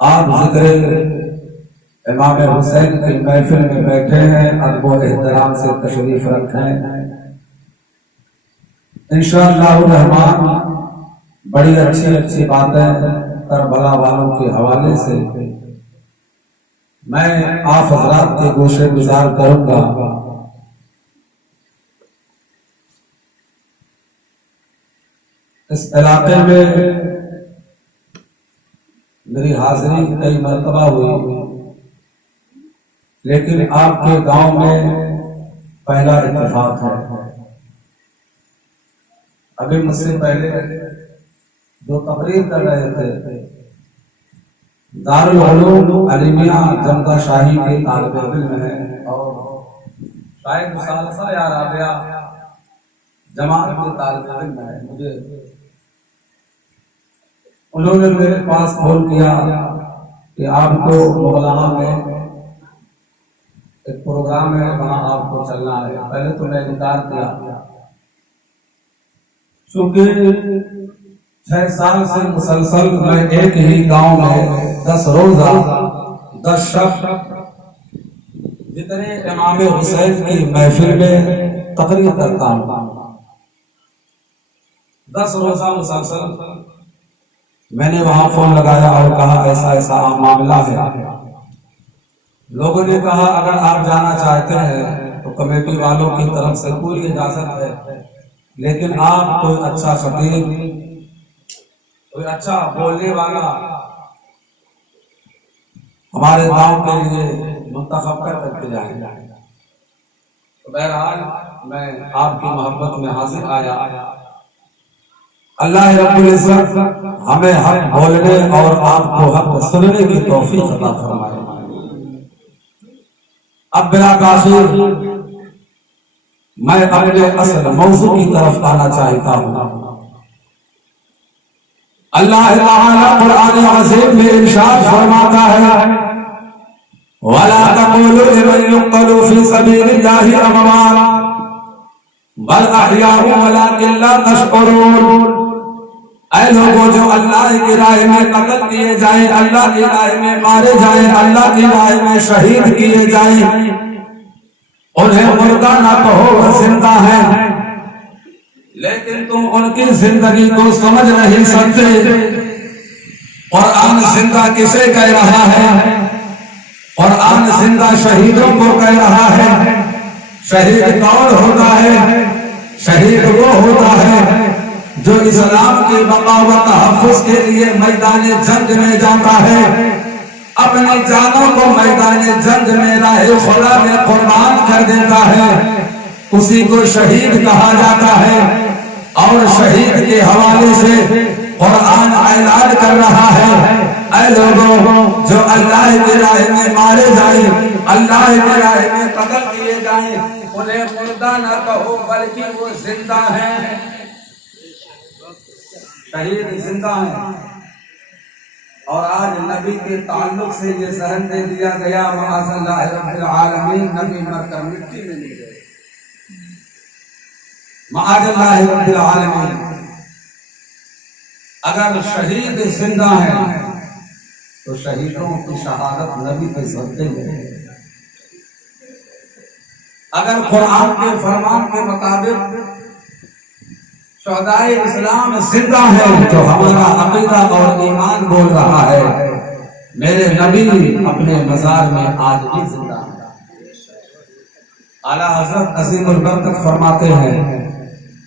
آپ ذکر امام حسین کی محفل میں بیٹھے ہیں، ادب و احترام سے تشریف رکھیں۔ انشاءاللہ الرحمن بڑی اچھی باتیں کربلا والوں کے حوالے سے میں آپ حضرات کے گوشے گزار کروں گا۔ اس علاقے میں میری حاضری کئی مرتبہ ہوئی، لیکن آپ کے گاؤں میں پہلا اتفاق ہے۔ ابھی مجھ سے پہلے جو تقریر کر رہے تھے دارالعلوم علیمیہ جمدہ شاہی کے طالب علم ہیں، اور شاید مصالحہ یا رابعہ جماعت کے طالب علم ہیں۔ مجھے انہوں نے میرے پاس کھول دیا کہ آپ کو مغلانہ میں ایک پروگرام ہے، وہاں آپ کو چلنا ہے۔ پہلے تو میں انکار کیا، چونکہ 6 سال سے مسلسل میں ایک ہی گاؤں میں 10 روزہ 10 شب جتنے امام حسین کی محفل میں تقریر کرتا ہوں، 10 روزہ مسلسل میں نے وہاں فون لگایا اور کہا ایسا ایسا معاملہ ہے۔ لوگوں نے کہا اگر آپ جانا چاہتے ہیں تو کمیٹی والوں کی طرف سے پوری اجازت ہے، لیکن آپ کوئی اچھا خطیب، کوئی اچھا بولنے والا ہمارے گاؤں کے لیے منتخب کر کے جائیں۔ تو بہرحال میں آپ کی محبت میں حاضر آیا۔ اللہ رب العزت ہمیں حق بولنے اور آپ کو حق سننے کی توفیق عطا فرمائے۔ اب بلا تاخیر میں اپنے اصل موضوع کی طرف آنا چاہتا ہوں۔ اللہ تعالیٰ قرآن عظیم میں ارشاد فرماتا ہے وَلَا تَقُولُوا لِمَنْ يُقْتَلُ فِي سَبِيلِ اللَّهِ أَمْوَاتٌ بَلْ أَحْيَاءٌ وَلَٰكِن لَّا تَشْعُرُونَ۔ اے لوگوں جو اللہ کی راہ میں قتل کیے جائیں، اللہ کی راہ میں مارے جائیں، اللہ کی راہ میں شہید کیے جائیں، انہیں مردہ نہ کہو، وہ زندہ ہیں، لیکن تم ان کی زندگی کو سمجھ نہیں سکتے۔ قرآن زندہ کسے کہہ رہا ہے؟ قرآن زندہ شہیدوں کو کہہ رہا ہے۔ شہید کون ہوتا ہے؟ شہید وہ ہوتا ہے جو اسلام کی بقا و تحفظ کے لیے میدان جنگ میں جاتا ہے، اپنی جانوں کو میدان جنگ میں راہ خدا میں قربان کر دیتا ہے، اسی کو شہید کہا جاتا ہے۔ اور شہید کے حوالے سے قرآن اعلان کر رہا ہے اے لوگوں جو اللہ کی راہ میں مارے جائیں، اللہ کی راہ میں قتل کیے جائیں، انہیں مردہ نہ کہو بلکہ وہ زندہ ہیں۔ شہید زندہ ہیں۔ اور آج نبی کے تعلق سے یہ ذہن دے دیا گیا معاذ اللہ رب العالمین نبی مر کر مٹی میں نہیں گئے، معاذ اللہ رب العالمین۔ اگر شہید زندہ ہیں تو شہیدوں کی شہادت نبی کے صدقے میں ہے۔ اگر قرآن کے فرمان کے مطابق شہدائے اسلام زندہ ہے تو ہمارا عقیدہ اور ایمان بول رہا ہے میرے نبی اپنے مزار میں آج بھی زندہ ہے۔ اعلیٰ حضرت عظیم البرکت فرماتے ہیں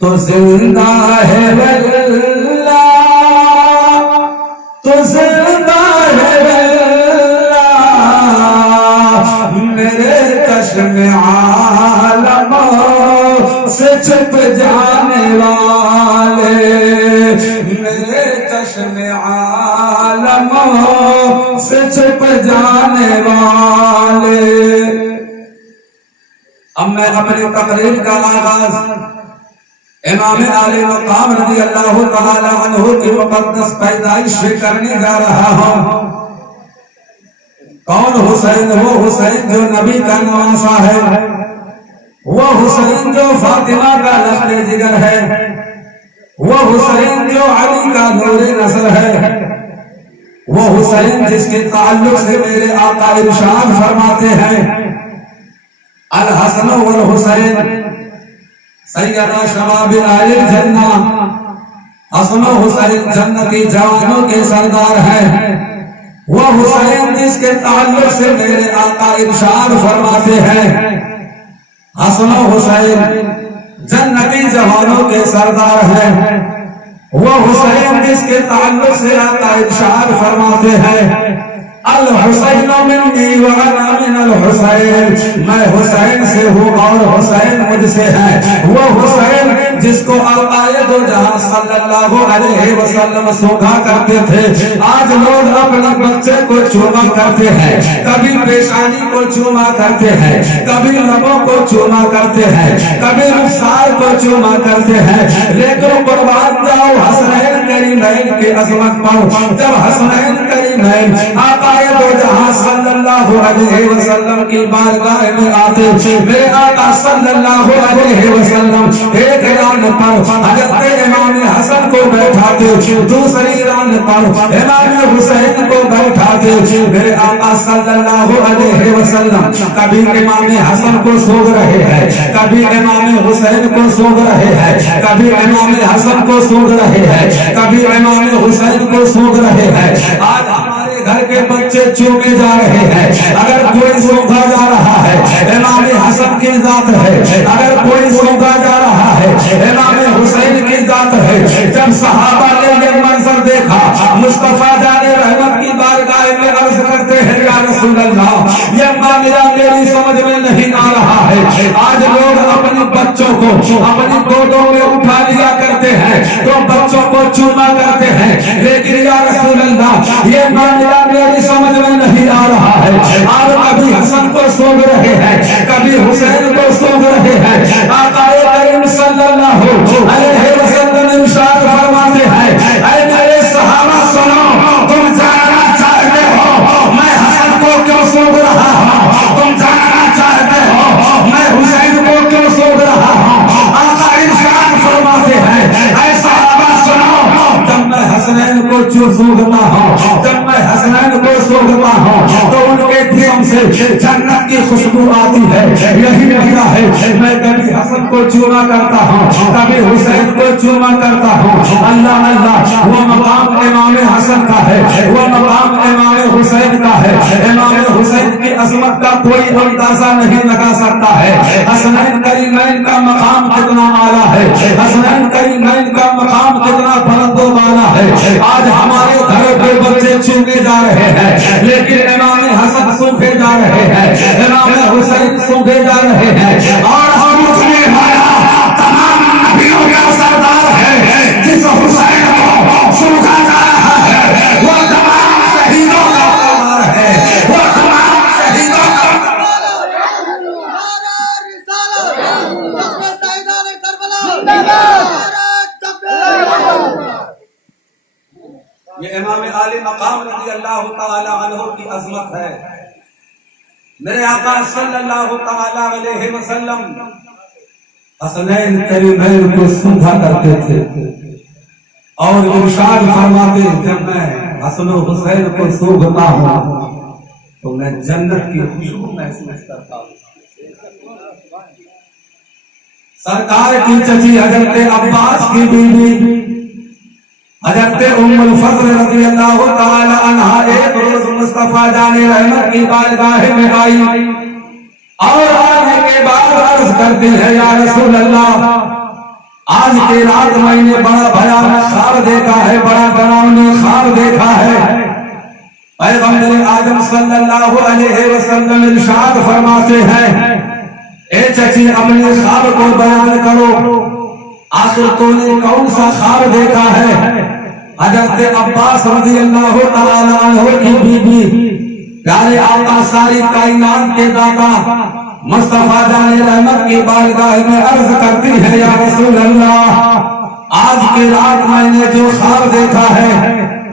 تو زندہ ہے واللہ، تو زندہ ہے واللہ، میرے چشم عالم سے چھپ جانے والے، میرے چشم عالم سے چھپ جانے والے۔ اب میں اپنی تقریر کا آغاز امام علی مقام رضی اللہ تعالی عنہ کی مقدس پیدائش سے کرنے جا رہا ہوں۔ کون حسین؟ وہ حسین جو نبی کا نواسا ہے، وہ حسین جو فاطمہ کا لشکر جگر ہے، وہ حسین جو علی کا نور نظر ہے، وہ حسین جس کے تعلق سے میرے آقا ارشاد فرماتے ہیں الحسن والحسین سیدنا شباب اہل الجنہ، حسن و حسین جنتی جوانوں کے سردار ہیں۔ وہ حسین جس کے تعلق سے میرے آقا ارشاد فرماتے ہیں حسن و حسین جنتی جوانوں کے سردار ہیں۔ وہ حسین جس کے تعلق سے آقا ارشاد فرماتے ہیں الحسین منی وانا من الحسین، میں حسین سے ہوں اور حسین مجھ سے ہے۔ وہ حسین جس کو آقا دو جہاں صلی اللہ علیہ وسلم سونگا کرتے تھے، آج لوگ اپنے بچے کو چوما کرتے ہیں، کبھی پیشانی کو چوما کرتے ہیں، کبھی لبوں کو چوما کرتے ہیں، کبھی رخسار کو چوما کرتے ہیں، لیکن قربان جاؤ حسنین کریمین کی عظمت پر، جب حسنین کریمین آقا دو جہاں صلی اللہ علیہ وسلم کی بارگاہ میں آتے، میرے آقا صلی اللہ علیہ وسلم ایک ران پر حضرت امام حسن کو بیٹھاتے، دوسری ران پر امام حسین کو بیٹھاتے۔ میرے آقا صلی اللہ علیہ وسلم کبھی امام حسن کو سونگ رہے ہیں، کبھی امام حسین کو سونگ رہے ہیں، کبھی امام حسن کو سونگ رہے ہیں، کبھی امام حسین کو سونگ رہے ہیں۔ آج ہمارے گھر کے بچے چومے جا رہے ہیں، اگر کوئی سونگا جا رہا ہے امام حسن کی ذات ہے، اگر کوئی سونگا جا رہا ہے امام حسین کی ذات ہے۔ جب صحابہ نے یہ منظر دیکھا، مصطفیٰ جان رحمت کی بارگاہ میں عرض کرتے ہیں یا رسول اللہ یہ معاملہ میری سمجھ میں نہیں آ رہا ہے۔ آج لوگ اپنے بچوں کو اپنی گودوں میں اٹھا لیا کرتے ہیں تو بچوں کو چوما کرتے ہیں، لیکن یا رسول اللہ یہ معاملہ میری سمجھ میں نہیں آ رہا ہے۔ آپ کبھی حسن کو سونگ رہے ہیں، کبھی حسین کو سونگ رہے ہیں۔ آقا کریم صلی اللہ علیہ وسلم ارشاد فرماتے ہیں اے میرے صحابہ سنو، تم جاننا چاہتے ہو میں حسن کو کیوں سونگ رہا ہوں، تم جاننا چاہتے ہو میں حسین کو کیوں سونگ رہا ہوں۔ آقا ارشاد فرماتے ہیں اے صحابہ سنو، جب میں حسنین کو سونگتا ہوں، جب میں حسنین کو سونگتا ہوں تو ان کے جسم سے جنت کی خوشبو آتی ہے۔ یہی وجہ ہے میں کبھی حسن کو چوما کرتا ہوں، کبھی حسین کو چوما کرتا ہوں۔ اللہ اللہ وہ مقام امام حسن کا ہے، وہ مقام امام حسین کا ہے۔ امام حسین کی عظمت کا کوئی اندازہ نہیں لگا سکتا ہے۔ حسنین کریمین کا مقام کتنا اعلیٰ ہے، حسنین کریمین کا مقام کتنا بلند و بالا ہے۔ آج ہمارے گھر کے بچے چومے جا رہے ہیں، لیکن امام حسن سونگے جا رہے ہیں، امام حسین سونگے جا رہے ہیں۔ اور ہم اس نے تمام نبیوں کا سردار ہے، جس حسین کو سونگا جا رہا ہے وہ تمام شہیدوں کا سردار ہے، وہ تمام شہیدوں کا یہ امام عالی مقام رضی اللہ تعالی عنہ کی عظمت ہے۔ میرے آقا صلی اللہ تعالی علیہ وسلم حسنین کریمین کو سونگا کرتے تھے اور ارشاد فرماتے جب میں حسن و حسین کو سونگتا ہوں تو میں جنت کی خوشبو محسوس کرتا ہوں۔ سرکار کی چچی حضرت عباس کی بیوی حضرت ام الفضل رضی اللہ تعالی عنہ ایک روز مصطفیٰ جان رحمت کی بارگاہ میں آئی اور آنے کے بعد عرض کرتی ہے یا رسول اللہ آج کی رات میں نے بڑا بھیانک خواب دیکھا ہے، بڑا ڈراؤنا خواب دیکھا ہے۔ پیغمبر اعظم صلی اللہ علیہ وسلم ارشاد فرماتے ہیں اے چچی اپنے خواب کو بیان کرو، آخر تو نے کون سا خواب دیکھا ہے؟ حضرت عباس رضی اللہ تعالی عنہ کی بیوی پیارے آقا ساری کائنات کے داتا مصطفیٰ جان رحمت کی بارگاہ میں عرض کرتی ہے یا رسول اللہ آج کی رات میں نے جو خواب دیکھا ہے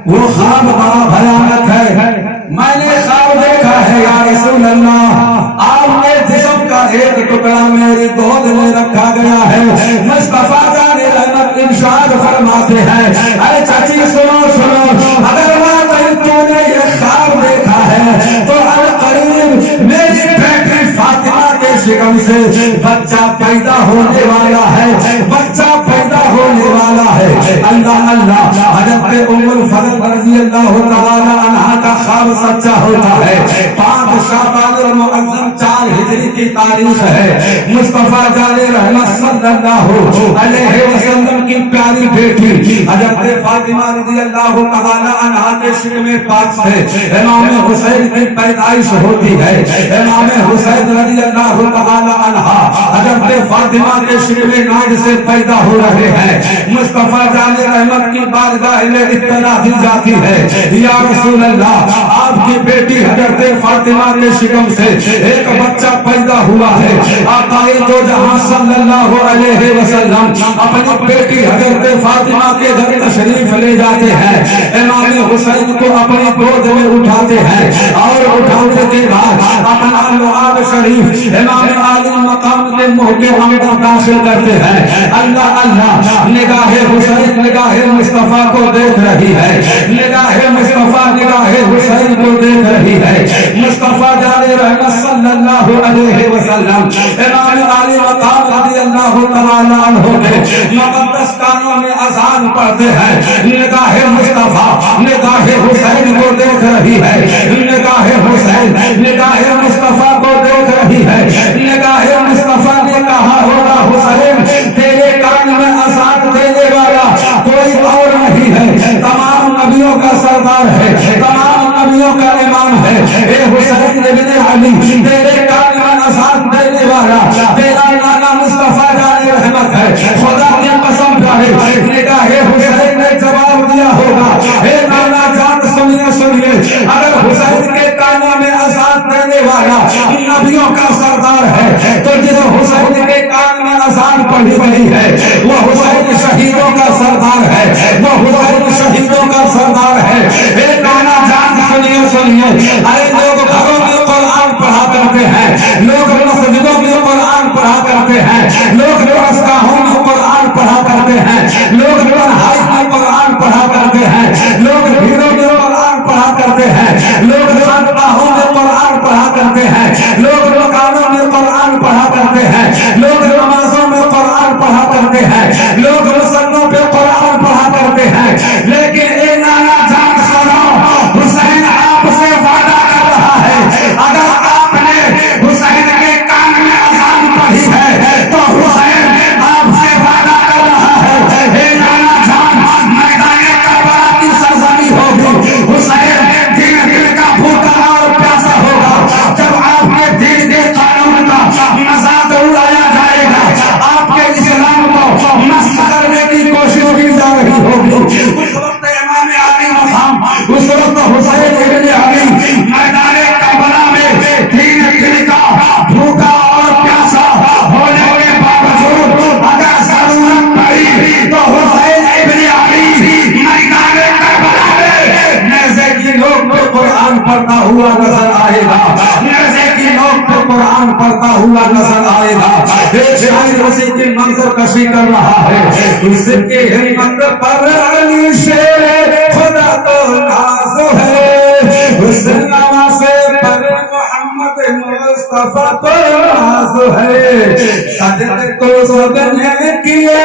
وہ خواب بڑا بھیانک ہے۔ میں نے خواب دیکھا ہے یا رسول اللہ آپ کے جسم کا ایک ٹکڑا میری گود میں رکھا گیا ہے۔ مصطفیٰ جان رحمت ارشاد فرماتے ہیں اے چچی سنو سنو، اگر تو اللہ تعالی عنہ کا خواب سچا ہوتا ہے. 5 شعبان المعظم 4 ہجری کی تاریخ ہے. مصطفیٰ جان رحمت صلی اللہ علیہ وسلم کی پیاری بیٹی حضرت فاطمہ رضی اللہ تعالی عنہ کے شرم پاک سے امام حسین کی پیدائش ہوتی ہے. امام حسین رضی اللہ تعالی عنہ حضرت فاطمہ کے شرم ناز سے پیدا ہو رہے ہیں. مصطفیٰ جان رحمت کی بارگاہ میں اطلاع دی جاتی ہے یا رسول اللہ آپ کی بیٹی حضرت فاطمہ کے شکم سے ایک بچہ پیدا ہوا ہے. آقا دو جہاں صلی اللہ علیہ وسلم اپنی بیٹی حضرت فاطمہ کے گھر تشریف لے جاتے ہیں. امام حسین کو اپنی گود میں اٹھاتے ہیں اور اٹھانے کے بعد اپنا لعاب شریف امام عالی مقام کے منہ کے اندر داخل کرتے ہیں. اللہ اللہ نگاہ حسین نگاہ مصطفیٰ کو دیکھ رہی ہے. نگاہ مصطفیٰ نگاہ حسین کو دیکھ رہی ہے. مصطفیٰ جان رحمت صلی اللہ علیہ وسلم امام عالی مقام رضی اللہ تعالی عنہ کے مقدس کانوں میں اذان پڑھتے ہیں. نگاہ مصطفیٰ نگاہ حسین کو دیکھ رہی ہے. نگاہ حسین نگاہ مصطفیٰ کو دیکھ رہی ہے. نگاہ مصطفیٰ نے کہا ہوگا حسین تیرے کان میں اذان دینے والا کوئی اور نہیں ہے, تمام نبیوں کا سردار ہے, تمام نبیوں کا امام ہے. اے حسین ابن علی تیرے کان میں اذان دینے والا تیرا نانا مصطفیٰ جان رحمت ہے. خدا کی قسم ہے نگاہ حسین نے جواب دیا ہوگا اے نانا جان سنیے سنیے اگر حسین کے کانوں میں اذان دینے والا نبیوں کا سردار ہے تو جس حسین کے کان میں اذان پڑھی گئی ہے وہ حسین شہیدوں کا سردار ہے, وہ حسین شہیدوں کا سردار ہے. اے نانا جان سنیے سنیے ارے لوگ گھروں میں قرآن پڑھا کرتے ہیں, لوگ مسجدوں میں قرآن پڑھا کرتے ہیں, لوگ درسگاہوں میں قرآن پڑھا کرتے ہیں, لوگ تنہائی میں قرآن پڑھا کرتے ہیں, لوگ بھیڑوں میں قرآن پڑھا کرتے ہیں, لوگ خانقاہوں میں قرآن پڑھا کرتے ہیں, لوگ مکانوں میں قرآن پڑھا کرتے ہیں, لوگ نمازوں میں قرآن پڑھا کرتے ہیں, لوگ مسلموں پہ قرآن پڑھا کرتے ہیں. لیکن اے نانا جان سنو حسین آپ سے وعدہ کر رہا ہے اگر آپ نے حسین کے کان میں اذان پڑھی ہے تو حسین آپ سے وعدہ کر رہا ہے اے نانا جان میدان کربلا کی سرزمین ہوگی, حسین دین کا بھوکا اور پیاسا ہوگا. جب آپ کے دین کے قانون کا مذاق اڑایا جائے گا, آپ کے اسلام کو نصب کرنے کی کوشش کی جا رہی ہوگی, اس وقت امام علی مقام اس وقت حسین ابن علی میدان کربلا میں دین کا بھوکا اور پیاسا ہونے کے باوجود اگر ضرورت پڑی تو حسین ابن علی میدان کربلا میں نیزے کی نوک پہ قرآن پڑھتا ہوا نظر آئے گا, نیزے کی نوک پہ قرآن پڑھتا ہوا نظر آئے گا. ایک شاعر اسی کی منظر کشی کر رہا ہے, اس کی ہمت پر علی سے خدا تو ناز ہے, اس نواسے پر محمد مصطفیٰ تو ناز ہے. سجدے کو سب نے کیے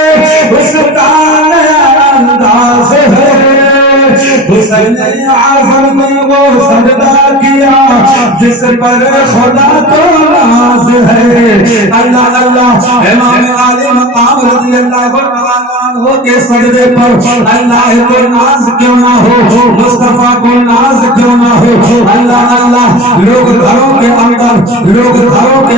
اس کا نیا انداز ہے, حسین اعظم نے وہ سجدہ کیا جس پر خدا تو ناز ہے. اللہ اللہ امام عالی مقام رضی اللہ تعالی عنہ کے سجدے پر اللہ کو ناز کیوں نہ ہو, مصطفیٰ کو ناز کیوں نہ ہو. اللہ اللہ لوگ گھروں کے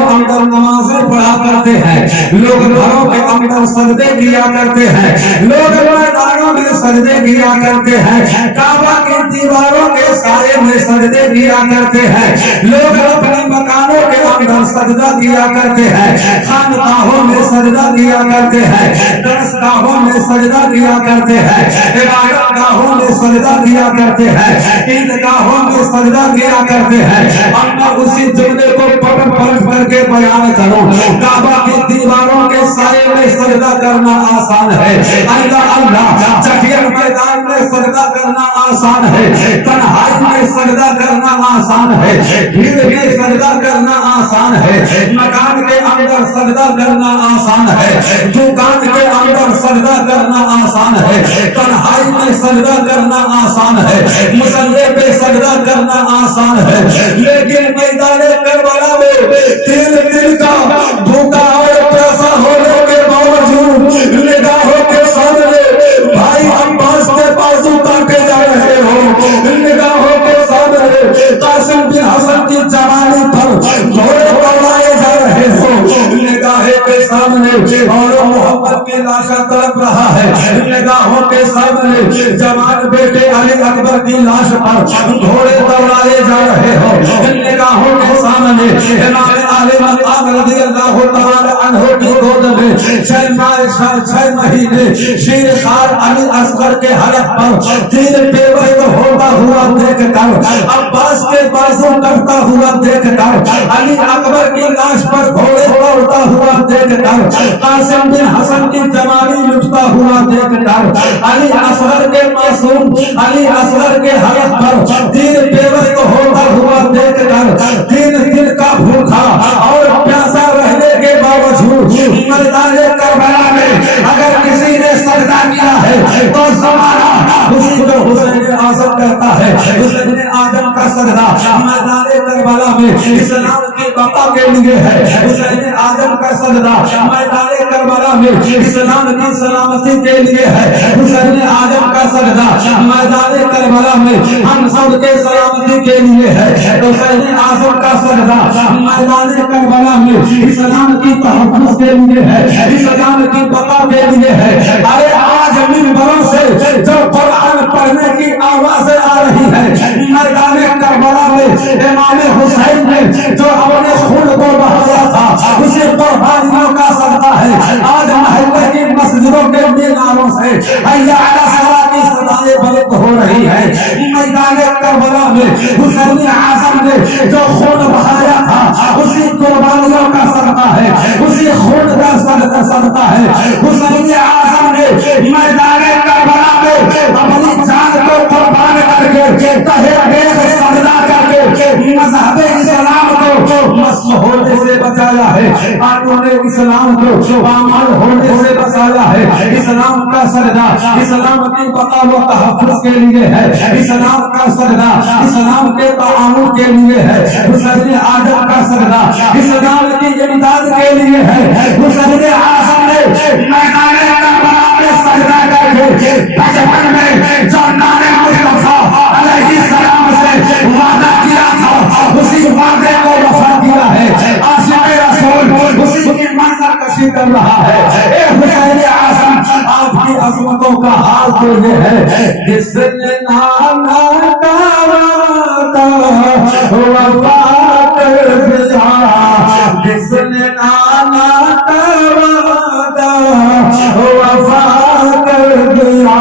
اندر نمازیں پڑھا کرتے ہیں, لوگ گھروں کے اندر سجدے کیا کرتے ہیں, لوگ میدانوں میں سجدے کیا کرتے ہیں, کعبہ کی دیواروں کے سائے میں سجدے کیا کرتے ہیں, لوگ اپنے مکانوں کے اندر سجدہ کیا کرتے ہیں, خانقاہوں میں سجدہ کیا کرتے ہیں, درسگاہوں میں سجدہ کیا کرتے ہیں, عبادت گاہوں میں سجدہ کیا کرتے ہیں, عیدگاہوں میں سجدہ کیا کرتے ہیں. اب میں اسی جملے کو پلٹ کر کے بیان کروں. کعبہ کی دیواروں کے سائے میں سجدہ کرنا آسان ہے, اللہ اللہ چٹیل میدان میں سجدہ کرنا آسان ہے, تنہائی میں سجدہ کرنا آسان آسان ہے، بھیڑ میں سجدہ کرنا آسان ہے، مکان کے اندر سجدہ کرنا آسان ہے، دکان کے اندر سجدہ کرنا آسان ہے، تنہائی میں سجدہ کرنا آسان ہے، مصلی پہ سجدہ کرنا آسان ہے، لیکن میدان کربلا میں دل کا دھوکا اور پیسہ ہونے کے باوجود نگاہوں کے سامنے بھائی عباس کے بازو کاٹے جا رہے ہو، نگاہوں کے سامنے قاسم بن حسن کی جوانی پر گھوڑے دوڑائے جا رہے ہو، نگاہوں کے سامنے اور محمد کی لاشیں تڑپ رہا ہے، نگاہوں کے سامنے جوان بیٹے علی اکبر کی لاش پر گھوڑے دوڑائے جا رہے ہو، نگاہوں کے سامنے امام علی مقام رضی اللہ تعالی عنہ کی گود میں 6 مہینے شیر خار علی اصغر کے حلق پر تیر پیوست ہوتا ہوا دیکھ کر، عباس کے بازو کرتا ہوا دیکھ کر، علی اکبر کی لاش پر گھوڑے دوڑتا ہوا دیکھ کر، قاسم بن حسن کی جوانی لٹتا ہوا دیکھ کر، علی اصغر کے معصوم علی اصغر کے حلق پر تیر پیوست ہوتا ہوا دیکھ کر، 3 دن کا بھوکا اور پیاسا رہنے کے باوجود میدان کربلا میں اگر کسی نے سجدہ کیا ہے تو زمانہ اسی کو حسین اعظم کہتا ہے، حسین اعظم کا سجدہ میدان کربلا میں اسلام کی بقا کے لیے ہے، حسین اعظم کا سجدہ میدان کربلا میں اسلام کی سلامتی کے لیے ہے، حسین اعظم کا سجدہ میدان کربلا میں ہم سب کے سلامتی کے لیے ہے، حسین اعظم کا سجدہ میدان کربلا میں اسلام کی تحفظ کے لیے ہے، اسلام کی بقا کے لیے ہے۔ ارے آج منبروں سے جو قرآن پڑھنے کی آوازیں آ رہی ہے، میدان کربلا میں امام حسین نے جو اپنے خون کو بہایا تھا اسی قربانیوں کا صدقہ ہے آج محلے کی مسجدوں کے میناروں سے حی علی الصلاۃ کی صدائیں بلند ہو رہی ہے۔ میدان کربلا میں حسین اعظم نے جو خون بہایا تھا اسی قربانیوں کا صدقہ ہے، اسی خون کا صدقہ ہے۔ حسین اعظم نے میدان کربلا میں اپنی جان کو قربان کر کے تہے سجدہ کر کے مذہب اسلام کو مسخ ہونے سے بچایا ہے، قانون اسلام کو پامال ہونے سے بچایا ہے۔ اسلام کا سجدہ اسلام کی بقا و تحفظ کے لیے ہے، اسلام کا سجدہ اسلام کے تعاون کے لیے ہے، حسین اعظم کا سجدہ اسلام کی امداد کے لیے ہے۔ حسین اعظم نے میدان کربلا میں سجدہ کر کے بچپن میں جو نام مصطفیٰ علیہ السلام سے وعدہ کیا تھا اسی وعدے کو وفا کیا ہے۔ عاشق رسول اسی کی منظر کشی کر رہا ہے۔ اے حسین اعظم آپ کی عظمتوں کا حال تو یہ ہے، جس نے نانا کا وعدہ وفا کر دیا، جس نے نانا کا وعدہ وفا کر دیا،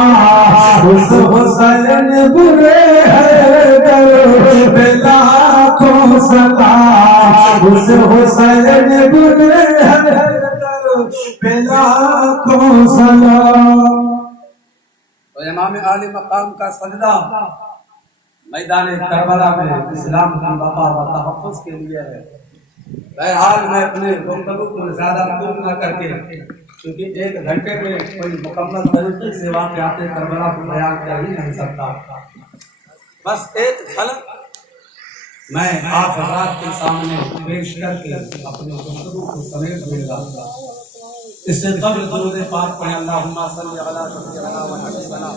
اس حسین برے حیدر پہ لاکھوں سلام، اس حسین برے حیدر پہ لاکھوں سلام۔ تو امام عالی مقام کا سجدہ میدان کربلا میں اسلام کی بقا و تحفظ کے لیے ہے۔ بہرحال میں اپنے گفتگو کو زیادہ طول نہ کر کے، کیونکہ 1 گھنٹے میں کوئی مکمل طریقے سے واقعات کربلا کو بیان کر ہی نہیں سکتا، بس ایک جھلک میں آپ حضرات کے سامنے پیش کر کے اپنے گفتگو کو سمیٹ دوں گا۔ اس سے قبل درود پاک پڑھیں، اللہم صلی علی سیدنا و حبیبنا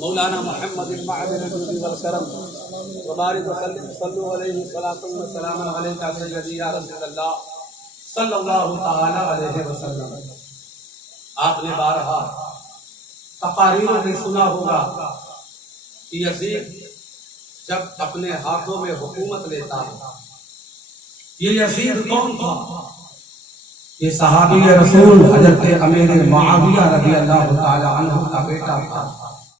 مولانا محمد المعدن الجود والکرم وبارک وسلم صلو علیہ صلاۃ و سلام علیک سیدی یا رسول اللہ صلی اللہ تعالی علیہ وسلم۔ آپ نے بارہا تقاریروں میں سنا ہوگا کہ یزید جب اپنے ہاتھوں میں حکومت لیتا ہے، یہ یزید کون تھا؟ یہ صحابی رسول حضرت امیر معاویہ رضی اللہ تعالی عنہ کا بیٹا تھا۔